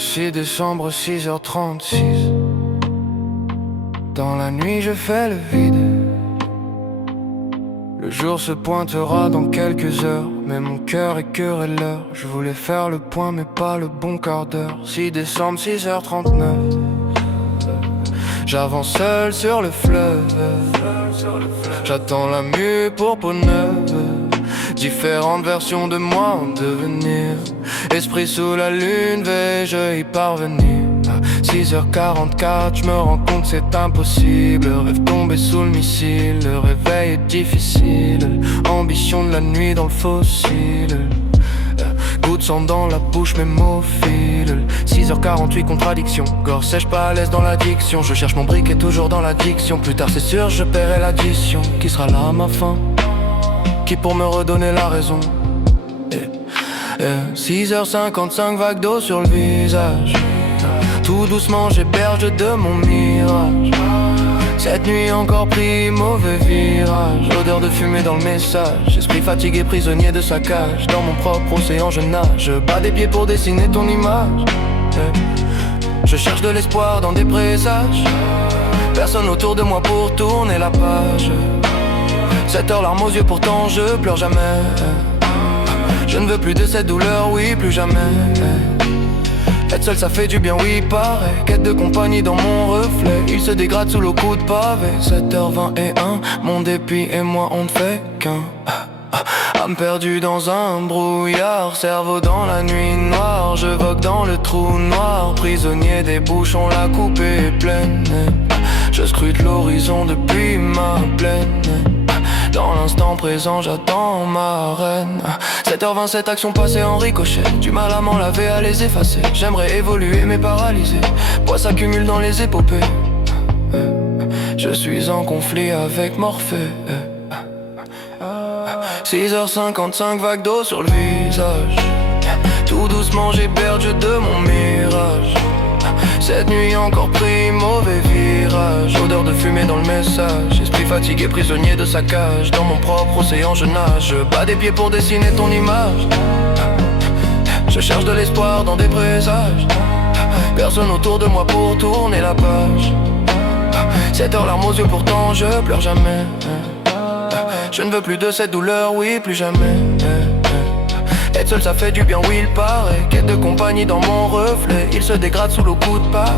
6 décembre 6h36. Dans la nuit je fais le vide. Le jour se pointera dans quelques heures, mais mon cœur est querelleur. Je voulais faire le point mais pas le bon quart d'heure. 6 décembre 6h39. J'avance seul sur le fleuve. J'attends la mue pour peau neuve. Différentes versions de moi en devenir. Esprit sous la lune, vais-je y parvenir? À 6h44, je me rends compte c'est impossible. Rêve tombé sous le missile, le réveil est difficile. Ambition de la nuit dans le fossile. Goût de sang dans la bouche, mes mots filent. 6h48, contradiction. Gorge sèche, pas à l'aise dans l'addiction. Je cherche mon briquet toujours dans l'addiction. Plus tard c'est sûr je paierai l'addition. Qui sera là à ma fin? Qui pour me redonner la raison? 6h55, vague d'eau sur le visage. Tout doucement j'héberge de mon mirage. Cette nuit encore pris mauvais virage. Odeur de fumée dans le message. Esprit fatigué, prisonnier de sa cage. Dans mon propre océan je nage. Je bats des pieds pour dessiner ton image. Je cherche de l'espoir dans des présages. Personne autour de moi pour tourner la page. 7h larmes aux yeux, pourtant je pleure jamais. Je ne veux plus de cette douleur, oui, plus jamais. Être seul ça fait du bien, oui, pareil. Quête de compagnie dans mon reflet. Il se dégrade sous le coup de pavé. 7h21, mon dépit et moi on ne fait qu'un. Âme perdue dans un brouillard. Cerveau dans la nuit noire. Je vogue dans le trou noir. Prisonnier des bouchons, la coupe est pleine. Je scrute l'horizon depuis ma plaine. Dans l'instant présent j'attends ma reine. 7h27, action passée en ricochet. Du mal à m'en laver, à les effacer. J'aimerais évoluer mais paralysé. Poids s'accumule dans les épopées. Je suis en conflit avec Morphée. 6h55, vague d'eau sur le visage. Tout doucement j'héberge de mon mirage. Cette nuit encore pris mauvais virage. Odeur de fumée dans le message. Esprit fatigué, prisonnier de sa cage. Dans mon propre océan je nage. Je bats des pieds pour dessiner ton image. Je cherche de l'espoir dans des présages. Personne autour de moi pour tourner la page. 7h larmes aux yeux, pourtant je pleure jamais. Je ne veux plus de cette douleur, oui, plus jamais. Être seul ça fait du bien, oui il paraît. Quête de compagnie dans mon reflet. Il se dégrade sous le coup de pavé.